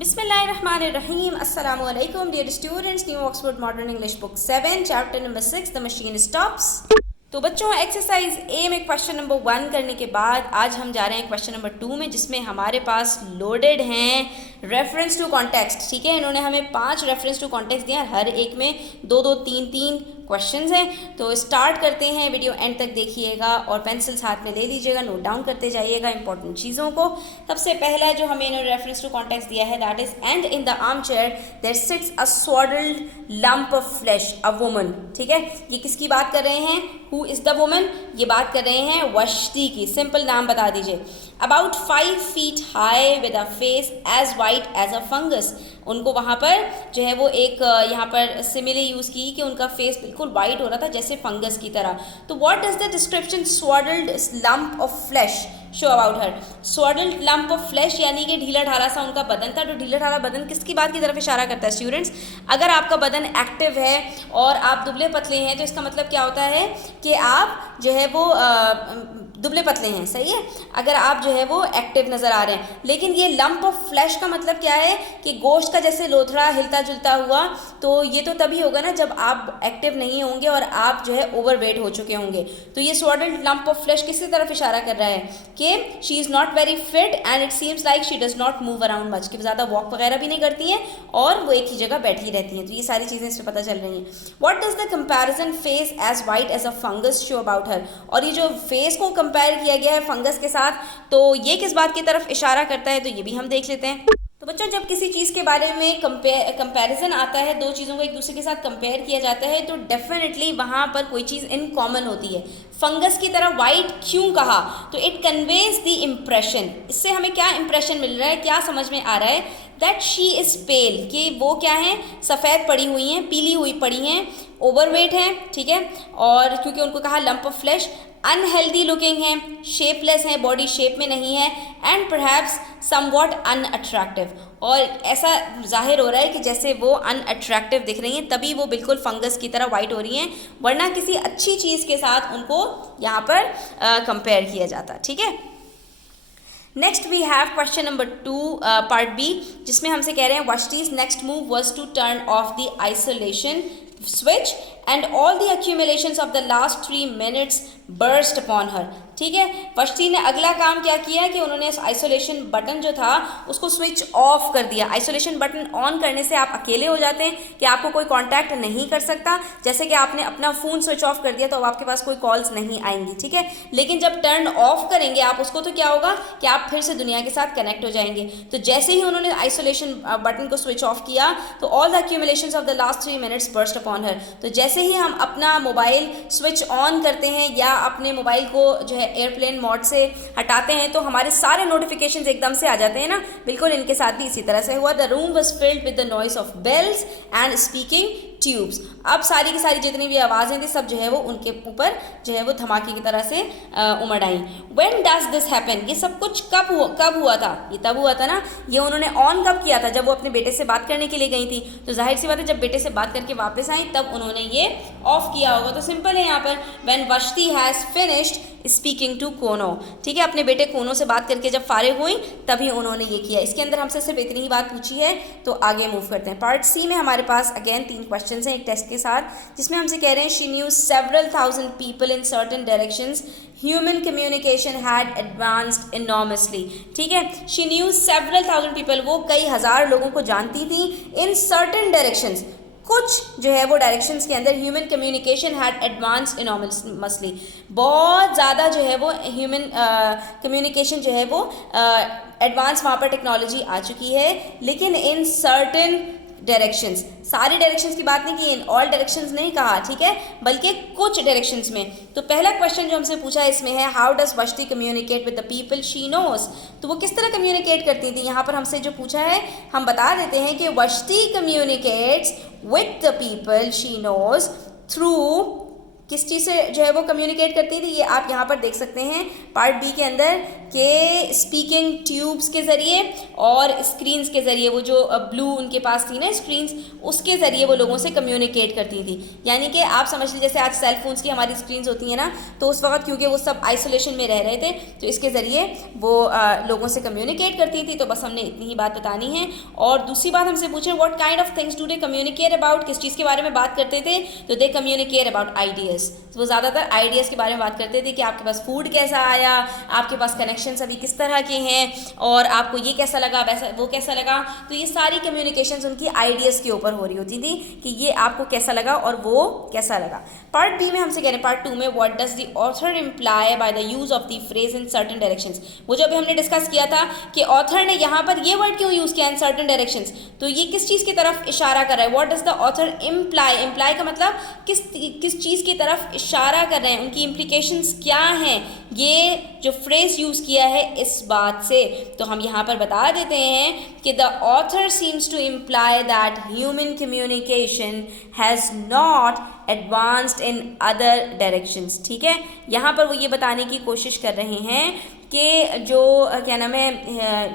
Bismillahirrahmanirrahim. Assalamu alaikum, dear students. New Oxford Modern English Book 7, Chapter number 6, The Machine Stops. तो बच्चों exercise ए में question number 1 करने के बाद आज हम जा रहे हैं क्वेश्चन नंबर 2 में, जिसमें हमारे पास लोडेड हैं रेफरेंस टू कॉन्टेक्स्ट. ठीक है, इन्होंने हमें 5 रेफरेंस टू कॉन्टेक्स्ट दिया, हर एक में 2-2, 3-3 क्वेश्चंस हैं. तो स्टार्ट करते हैं, वीडियो एंड तक देखिएगा और पेंसिल्स हाथ में ले लीजिएगा, नोट डाउन करते जाइएगा इंपॉर्टेंट चीज़ों को. सबसे पहला जो हमें इन्होंने रेफरेंस टू कॉन्टेक्स्ट दिया है, that is and in the armchair there sits a swaddled lump of flesh, a woman. ठीक है, ये किसकी बात कर रहे हैं? Who is the woman? ये बात कर रहे हैं वष्टी की. सिंपल नाम बता दीजिए. About 5 feet high with a face as white as a fungus. उनको वहाँ पर जो है वो एक यहाँ पर सिमिली यूज़ की कि उनका फेस बिल्कुल वाइट हो रहा था जैसे फंगस की तरह. तो what is the description swaddled lump of flesh show about her? swaddled lump of flesh यानी कि ढीला ढाला सा उनका बदन था. तो ढीला ढाला बदन किसकी बात की तरफ इशारा करता है स्टूडेंट्स? अगर आपका बदन एक्टिव है और आप दुबले पतले हैं तो इसका मतलब क्या होता है कि आप जो है वो दुबले पतले हैं. सही है, अगर आप जो है वो एक्टिव नज़र आ रहे हैं. लेकिन ये लंप ऑफ फ्लैश का मतलब क्या है कि गोश्त का जैसे लोथड़ा हिलता जुलता हुआ. तो ये तो तभी होगा ना जब आप एक्टिव नहीं होंगे और आप जो है ओवरवेट हो चुके होंगे. तो ये swaddled lump of flesh किसकी तरफ इशारा कर रहा है कि she is not very fit and it seems like she does not move around much, कि ज़्यादा वॉक वगैरह भी नहीं करती हैं और वो एक ही जगह बैठी रहती हैं. तो ये सारी चीज़ें इसमें पता चल रही हैं. What does the comparison face as white as a fungus show about her? और ये जो फेस को कंपेयर किया गया है फंगस के साथ, तो ये किस बात की तरफ इशारा करता है? तो ये भी हम देख लेते हैं. तो बच्चों, जब किसी चीज़ के बारे में कंपैरिजन आता है, दो चीज़ों को एक दूसरे के साथ कंपेयर किया जाता है, तो डेफिनेटली वहाँ पर कोई चीज़ इन कॉमन होती है. फंगस की तरह वाइट क्यों कहा? तो इट कन्वेज द इम्प्रेशन. इससे हमें क्या इम्प्रेशन मिल रहा है, क्या समझ में आ रहा है? दैट शी इज़ पेल, कि वो क्या हैं, सफ़ेद पड़ी हुई हैं, पीली हुई पड़ी हैं, ओवरवेट हैं. ठीक है, और क्योंकि उनको कहा lump of flash, unhealthy looking है, शेपलेस है, बॉडी शेप में नहीं है, एंड परहैप्स समवॉट अनअट्रैक्टिव. और ऐसा जाहिर हो रहा है कि जैसे वो अनअट्रैक्टिव दिख रही हैं तभी वो बिल्कुल फंगस की तरह वाइट हो रही हैं, वरना किसी अच्छी चीज़ के साथ उनको यहाँ पर कंपेयर किया जाता. ठीक है, next we have question number 2 part B, जिसमें हमसे कह रहे हैं Vashti's next move was to turn off the isolation switch and all the accumulations of the last 3 minutes burst upon her. ठीक है, वष्टी ने अगला काम क्या किया कि उन्होंने आइसोलेशन बटन जो था उसको स्विच ऑफ कर दिया. आइसोलेशन बटन ऑन करने से आप अकेले हो जाते हैं कि आपको कोई कांटेक्ट नहीं कर सकता. जैसे कि आपने अपना फ़ोन स्विच ऑफ कर दिया तो अब आपके पास कोई कॉल्स नहीं आएंगी. ठीक है, लेकिन जब टर्न ऑफ करेंगे आप उसको तो क्या होगा कि आप फिर से दुनिया के साथ कनेक्ट हो जाएंगे. तो जैसे ही उन्होंने आइसोलेशन बटन को स्विच ऑफ किया तो all the accumulations of the last 3 minutes burst upon her. तो जैसे ही हम अपना मोबाइल स्विच ऑन करते हैं या अपने मोबाइल को जो है एयरप्लेन मोड से हटाते हैं तो हमारे सारे नोटिफिकेशंस एकदम से आ जाते हैं ना. बिल्कुल इनके साथ भी इसी तरह से हुआ. The room was filled with the noise of bells and speaking tubes. अब सारी की सारी जितनी भी आवाज़ें थी सब जो है वो उनके ऊपर जो है वो धमाके की तरह से उमड़ आई. When does this happen? ये सब कुछ कब हुआ था? ये तब हुआ था ना, ये उन्होंने ऑन कब किया था? जब वो अपने बेटे से बात करने के लिए गई थी. तो जाहिर सी बात है जब बेटे से बात करके वापस आई तब उन्होंने ये ऑफ किया होगा. तो सिंपल है यहाँ पर, when Vashti has finished speaking to Kuno. ठीक है, अपने बेटे कोनो से बात करके जब फारिग हुई तभी उन्होंने ये किया. इसके अंदर हमसे सिर्फ इतनी ही बात पूछी है. तो आगे मूव करते हैं. पार्ट सी में हमारे पास अगेन 3 क्वेश्चंस हैं एक टेस्ट के साथ, जिसमें हमसे कह रहे हैं she knew several thousand people in certain directions, human communication had advanced enormously. ठीक है, she knew several thousand people, वो कई हज़ार लोगों को जानती थी. इन सर्टन डायरेक्शंस, कुछ जो है वो डायरेक्शंस के अंदर human communication had advance enormously, बहुत ज़्यादा जो है वो ह्यूमन कम्युनिकेशन जो है वो एडवांस वहाँ पर टेक्नोलॉजी आ चुकी है. लेकिन इन सर्टेन डायरेक्शंस, सारी डायरेक्शंस की बात नहीं की, इन ऑल डायरेक्शंस नहीं कहा. ठीक है, बल्कि कुछ डायरेक्शंस में. तो पहला क्वेश्चन जो हमसे पूछा है इसमें है how does Vashti communicate with the people she knows. तो वो किस तरह कम्युनिकेट करती थी? यहाँ पर हमसे जो पूछा है हम बता देते हैं कि वष्टी communicates with the people she knows through किस चीज़ से जो है वो कम्युनिकेट करती थी, ये आप यहाँ पर देख सकते हैं पार्ट बी के अंदर के स्पीकिंग ट्यूब्स के ज़रिए और स्क्रीन्स के ज़रिए, वो जो ब्लू उनके पास थी ना स्क्रीन्स, उसके ज़रिए वो लोगों से कम्युनिकेट करती थी। यानी कि आप समझ लीजिए जैसे आज सेल फोन्स की हमारी स्क्रीन्स होती हैं ना, तो उस वक्त क्योंकि वो सब आइसोलेशन में रह रहे थे तो इसके ज़रिए वो लोगों से कम्युनिकेट करती थी। तो बस हमने इतनी ही बात बतानी है। और दूसरी बात हमसे पूछें what kind of things do they communicate about, किस चीज़ के बारे में बात करते थे, तो दे कम्युनिकेट अबाउट आइडियाज़। वो ज़्यादातर आइडियाज़ के बारे में बात करते थे कि आपके पास फूड कैसा आया, आपके पास कनेक्शंस अभी किस तरह के हैं और आपको ये कैसा लगा, वैसा वो कैसा लगा। तो ये सारी कम्युनिकेशंस उनकी आइडियाज़ के ऊपर हो रही होती थी कि ये आपको कैसा लगा और वो कैसा लगा। पार्ट बी में हमसे कह रहे हैं पार्ट 2 में what does the author imply by the use of the phrase in certain directions. वो जो अभी हमने डिस्कस किया था कि ऑथर ने यहाँ पर ये वर्ड क्यों यूज़ किया इन सर्टेन डायरेक्शंस, तो ये किस चीज़ की तरफ इशारा कर रहा है। What does the author imply, imply का मतलब किस चीज़ की तरफ इशारा कर रहे हैं, उनकी इम्प्लीकेशंस क्या हैं, ये जो फ्रेज यूज़ किया है इस बात से। तो हम यहाँ पर बता देते हैं कि the author seems to imply that human communication has not advanced in other directions. ठीक है, यहाँ पर वो ये बताने की कोशिश कर रहे हैं कि जो क्या नाम है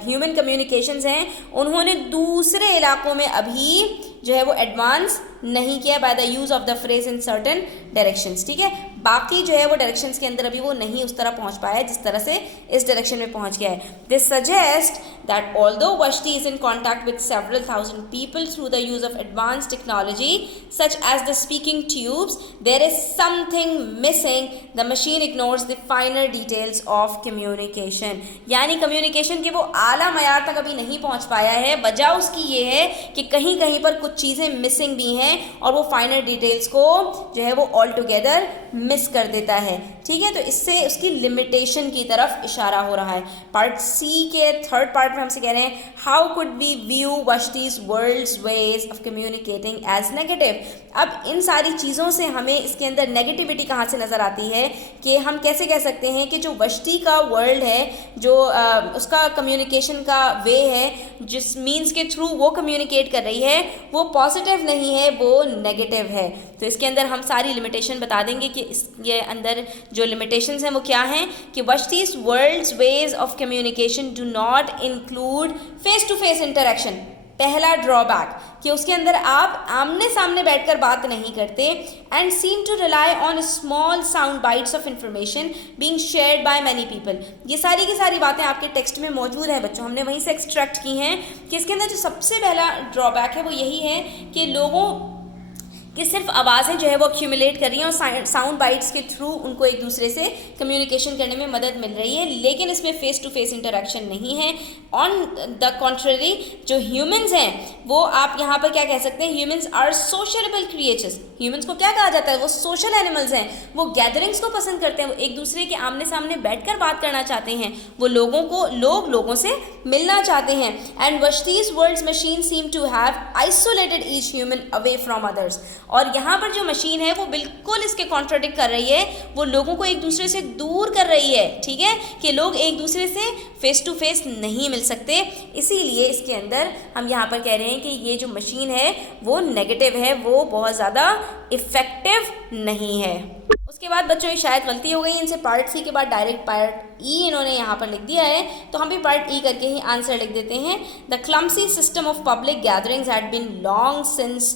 ह्यूमन कम्युनिकेशंस हैं उन्होंने दूसरे इलाकों में अभी जो है वो एडवांस नहीं किया by the use of the phrase in certain directions. ठीक है, बाकी जो है वो डायरेक्शंस के अंदर अभी वो नहीं उस तरह पहुंच पाया है जिस तरह से इस डायरेक्शन में पहुंच गया है। This suggest that although Vashti is in contact with several thousand people through the use of advance technology such as the speaking tubes, there is something missing, the machine ignores the finer details of communication. यानी communication के वो आला मयार तक अभी नहीं पहुंच पाया है। वजह उसकी ये है कि कहीं कहीं पर कुछ चीज़ें मिसिंग भी हैं और वो फाइनल डिटेल्स को जो है वो ऑल टुगेदर मिस कर देता है। ठीक है, तो इससे उसकी लिमिटेशन की तरफ इशारा हो रहा है। पार्ट सी के थर्ड पार्ट में हमसे कह रहे हैं how could we view Vashti's world's ways of communicating as negative. अब इन सारी चीज़ों से हमें इसके अंदर नेगेटिविटी कहाँ से नज़र आती है कि हम कैसे कह सकते हैं कि जो वश्ती का वर्ल्ड है, जो उसका कम्युनिकेशन का वे है, जिस मीन्स के थ्रू वो कम्युनिकेट कर रही है, वो पॉजिटिव नहीं है, वो नेगेटिव है। तो इसके अंदर हम सारी लिमिटेशन बता देंगे कि इसके अंदर जो लिमिटेशंस हैं वो क्या हैं कि Vashti's world's ways of communication do not include face to face interaction. पहला ड्रॉबैक कि उसके अंदर आप आमने सामने बैठकर बात नहीं करते and seem to rely on small sound bites of information being shared by many people. ये सारी की सारी बातें आपके टेक्स्ट में मौजूद है बच्चों, हमने वहीं से एक्सट्रैक्ट की हैं कि इसके अंदर जो सबसे पहला ड्रॉबैक है वो यही है कि लोगों कि सिर्फ आवाज़ें जो है वो एक्यूमुलेट कर रही हैं और साउंड बाइट्स के थ्रू उनको एक दूसरे से कम्युनिकेशन करने में मदद मिल रही है, लेकिन इसमें फेस टू फेस इंटरेक्शन नहीं है। ऑन द कॉन्ट्ररी जो ह्यूमंस हैं वो आप यहाँ पर क्या कह सकते हैं, humans are sociable creatures. Humans को क्या कहा जाता है, वो सोशल एनिमल्स हैं, वो गैदरिंग्स को पसंद करते हैं, वो एक दूसरे के आमने सामने बैठकर बात करना चाहते हैं, वो लोगों से मिलना चाहते हैं। And Vashti's world's machine seem to have isolated each human away from others. और यहाँ पर जो मशीन है वो बिल्कुल इसके कॉन्ट्राडिक्ट कर रही है, वो लोगों को एक दूसरे से दूर कर रही है। ठीक है, कि लोग एक दूसरे से फेस टू फेस नहीं मिल सकते, इसीलिए इसके अंदर हम यहाँ पर कह रहे हैं कि ये जो मशीन है वो नेगेटिव है, वो बहुत ज़्यादा इफ़ेक्टिव नहीं है। उसके बाद बच्चों ये शायद गलती हो गई, इनसे पार्ट सी के बाद डायरेक्ट पार्ट ई इन्होंने यहाँ पर लिख दिया है, तो हम भी पार्ट ई करके ही आंसर लिख देते हैं। The clumsy system of public gatherings had been long since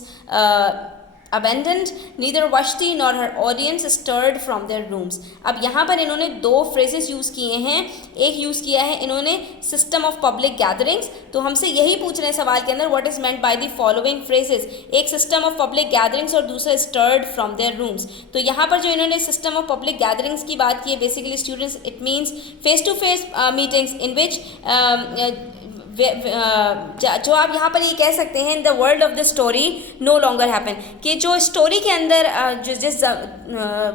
abandoned, neither Vashti nor her audience stirred from their rooms। अब यहाँ पर इन्होंने दो फ्रेजेस यूज़ किए हैं, एक यूज़ किया है इन्होंने सिस्टम ऑफ पब्लिक गैदरिंग्स, तो हमसे यही पूछ रहे हैं सवाल के अंदर what is meant by the following phrases, एक सिस्टम ऑफ पब्लिक गैदरिंग्स और दूसरा स्टर्ड फ्रॉम देयर रूम्स। तो यहाँ पर जो इन्होंने सिस्टम ऑफ पब्लिक गैदरिंग्स की बात की है, basically students it means face to face meetings in which जो आप यहाँ पर ये कह सकते हैं in the world of the story no longer happen, कि जो स्टोरी के अंदर जिस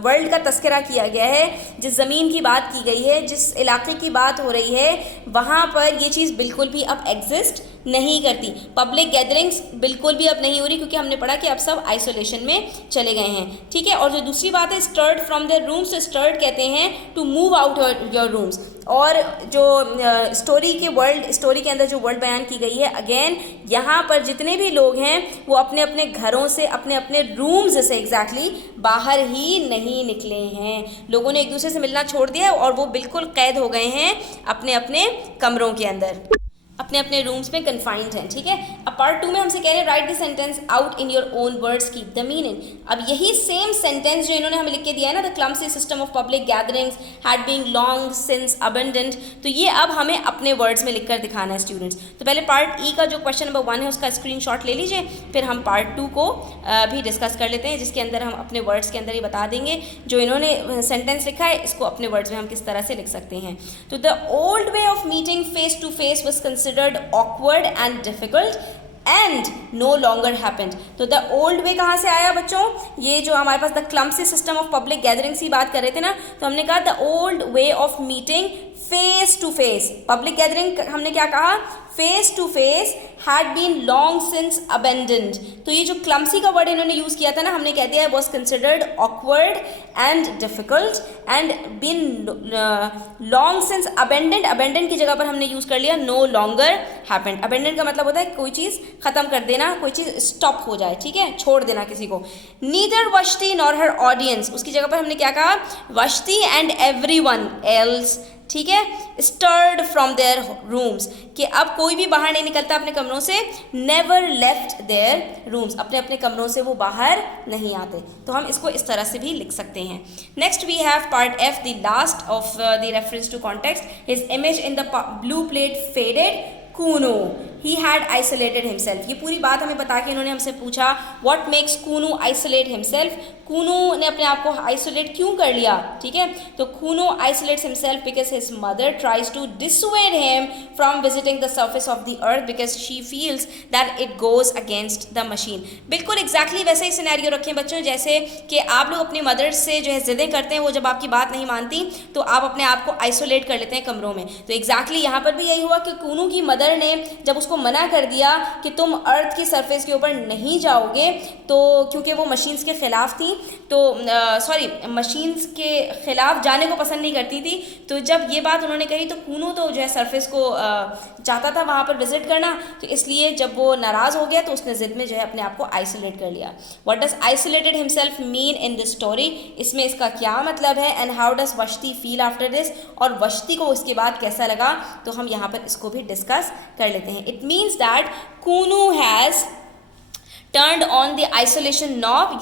वर्ल्ड का तस्करा किया गया है, जिस ज़मीन की बात की गई है, जिस इलाके की बात हो रही है, वहाँ पर ये चीज़ बिल्कुल भी अब एग्जिस्ट नहीं करती। पब्लिक गैदरिंग्स बिल्कुल भी अब नहीं हो रही, क्योंकि हमने पढ़ा कि अब सब आइसोलेशन में चले गए हैं। ठीक है, और जो दूसरी बात है stirred from their rooms, stirred कहते हैं to move out your rooms, और जो स्टोरी के अंदर जो वर्ल्ड बयान की गई है, अगेन यहाँ पर जितने भी लोग हैं वो अपने अपने घरों से, अपने अपने रूम्स से एग्जैक्टली बाहर ही नहीं निकले हैं। लोगों ने एक दूसरे से मिलना छोड़ दिया है और वो बिल्कुल कैद हो गए हैं अपने अपने कमरों के अंदर, अपने अपने रूम्स में कन्फाइंड हैं। ठीक है, अब पार्ट 2 में हमसे कह रहे हैं right the sentence out in your own words, keep the meaning. अब यही सेम सेंटेंस जो इन्होंने हमें लिख के दिया है ना, the clumsy system of public gatherings had been long since abandoned, तो ये अब हमें अपने वर्ड्स में लिखकर दिखाना है स्टूडेंट्स। तो पहले पार्ट ई का जो क्वेश्चन नंबर 1 है उसका स्क्रीनशॉट ले लीजिए, फिर हम पार्ट 2 को भी डिस्कस कर लेते हैं, जिसके अंदर हम अपने वर्ड्स के अंदर ही बता देंगे जो इन्होंने सेंटेंस लिखा है इसको अपने वर्ड्स में हम किस तरह से लिख सकते हैं। तो the old way of meeting face to face was considered awkward and difficult and no longer happened। तो द ओल्ड वे कहाँ से आया बच्चों? ये जो हमारे पास the clumsy system of public gatherings की बात कर रहे थे ना, तो हमने कहा the old way of meeting face to face, public gathering हमने क्या कहा? Face to face had been long since abandoned. तो ये जो क्लमसी का वर्ड इन्होंने यूज किया था ना, हमने कह दिया was considered awkward and difficult and been long since abandoned. Abandoned की जगह पर हमने यूज कर लिया नो लॉन्गर हैपेंड। अबेंडेंड का मतलब होता है कोई चीज खत्म कर देना, कोई चीज स्टॉप हो जाए, ठीक है, छोड़ देना किसी को। नीदर वश्ती नॉर हर ऑडियंस, उसकी जगह पर हमने क्या कहा? वश्ती एंड एवरीवन एल्स, ठीक है, स्टर्ड फ्रॉम देयर रूम्स, कि अब कोई भी बाहर नहीं निकलता अपने कमरों से, नेवर लेफ्ट देयर रूम्स, अपने अपने कमरों से वो बाहर नहीं आते। तो हम इसको इस तरह से भी लिख सकते हैं। Next we have part F, the last of the reference to context, his image in the blue plate faded, Kuno he had isolated himself. ये पूरी बात हमें बता के इन्होंने हमसे पूछा what makes Kuno isolate himself, Kuno ने अपने आप को आइसोलेट क्यों कर लिया? ठीक है, तो Kuno isolates himself because his mother tries to dissuade him from visiting the surface of the earth because she feels that it goes against the machine. बिल्कुल एग्जैक्टली वैसे ही सिनेरियो रखें बच्चों, जैसे कि आप लोग अपनी मदर से जो है जिदें करते हैं, वो जब आपकी बात नहीं मानती तो आप अपने आप को आइसोलेट कर लेते हैं कमरों में। तो एग्जैक्टली यहाँ पर भी यही हुआ कि कूनो की मदर ने जब उसको मना कर दिया कि तुम अर्थ की सरफेस के ऊपर नहीं जाओगे, तो क्योंकि वो मशीन्स के खिलाफ थी, तो मशीन्स के खिलाफ जाने को पसंद नहीं करती थी, तो जब ये बात उन्होंने कही तो कूनो तो जो है सरफेस को चाहता था वहाँ पर विजिट करना, तो इसलिए जब वो नाराज़ हो गया तो उसने जिद में जो है अपने आप को आइसोलेट कर लिया। What does isolated himself mean in this story, इसमें इसका क्या मतलब है, and how does Vashti feel after this, और वश्ती को उसके बाद कैसा लगा, तो हम यहाँ पर इसको भी डिस्कस कर लेते हैं। It means that Kuno has turned on the isolation knob,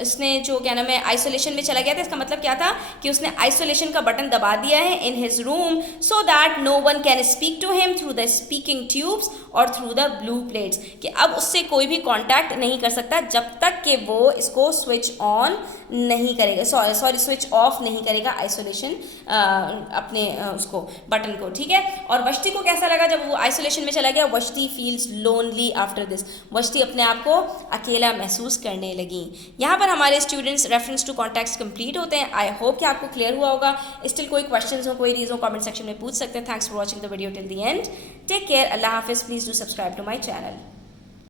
इसने जो क्या नाम है आइसोलेशन में चला गया था, इसका मतलब क्या था कि उसने आइसोलेशन का बटन दबा दिया है in his room, so that no one can speak to him through the speaking tubes और थ्रू द ब्लू प्लेट्स, कि अब उससे कोई भी कॉन्टैक्ट नहीं कर सकता जब तक कि वो इसको स्विच ऑन नहीं करेगा, सॉरी स्विच ऑफ नहीं करेगा आइसोलेशन अपने उसको बटन को, ठीक है। और वश्ती को कैसा लगा जब वो आइसोलेशन में चला गया? वश्ती फील्स लोनली आफ्टर दिस, वश्ती अपने आप को अकेला महसूस करने लगी। यहाँ पर हमारे students reference to context complete होते हैं। आई होप कि आपको क्लियर हुआ होगा। स्टिल कोई क्वेश्चंस हो, कोई रीजन कमेंट सेक्शन में पूछ सकते हैं। Thanks for watching the video till the end. Take care, अल्लाह हाफिज़। Please do subscribe to my channel.